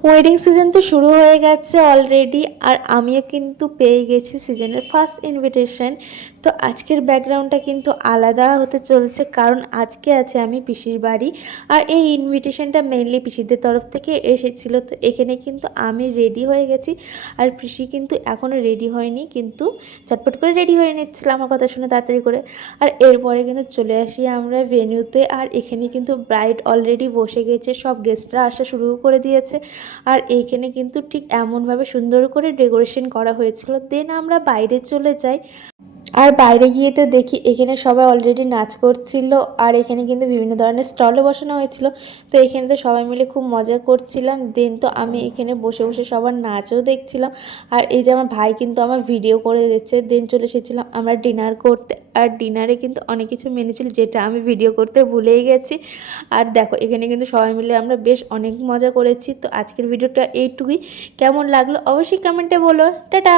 Wedding season তো শুরু হয়ে গেছে অলরেডি, আর আমিও কিন্তু পেয়ে গেছি সিজনের ফার্স্ট ইনভিটেশন। তো আজকের ব্যাকগ্রাউন্ডটা কিন্তু আলাদা হতে চলছে, কারণ আজকে আছে আমি পিসির বাড়ি। আর এই ইনভিটেশনটা মেইনলি পিসিদের তরফ থেকে এসেছিলো। তো এখানে কিন্তু আমি রেডি হয়ে গেছি, আর পিসি কিন্তু এখনও রেডি হয়নি, কিন্তু চটপট করে রেডি হয়ে নিচ্ছিল আমার কথা শুনে তাড়াতাড়ি করে। আর এরপরে কিন্তু চলে আসি আমরা ভেন্যুতে, আর এখানে কিন্তু ব্রাইড অলরেডি বসে গেছে, সব গেস্টরা আসা শুরু করে দিয়েছে। আর এইখানে কিন্তু ঠিক এমনভাবে সুন্দর করে ডেকোরেশন করা হয়েছিল। দেন আমরা বাইরে চলে যাই, আর বাইরে গিয়ে তো দেখি এখানে সবাই অলরেডি নাচ করছিল, আর এখানে কিন্তু বিভিন্ন ধরনের স্টলও বসানো হয়েছিল। তো এখানে তো সবাই মিলে খুব মজা করছিলাম। দেন তো আমি এখানে বসে বসে সবার নাচও দেখছিলাম। আর এই যে আমার ভাই কিন্তু আমার ভিডিও করে দিচ্ছে। দেন চলে এসেছিলাম আমরা ডিনার করতে, আর ডিনারে কিন্তু অনেক কিছু মেনু ছিল যেটা আমি ভিডিও করতে ভুলেই গেছি। আর দেখো এখানে কিন্তু সবাই মিলে আমরা বেশ অনেক মজা করেছি। তো আজকের ভিডিওটা এইটুকুই। কেমন লাগলো অবশ্যই কমেন্টে বলো। টাটা।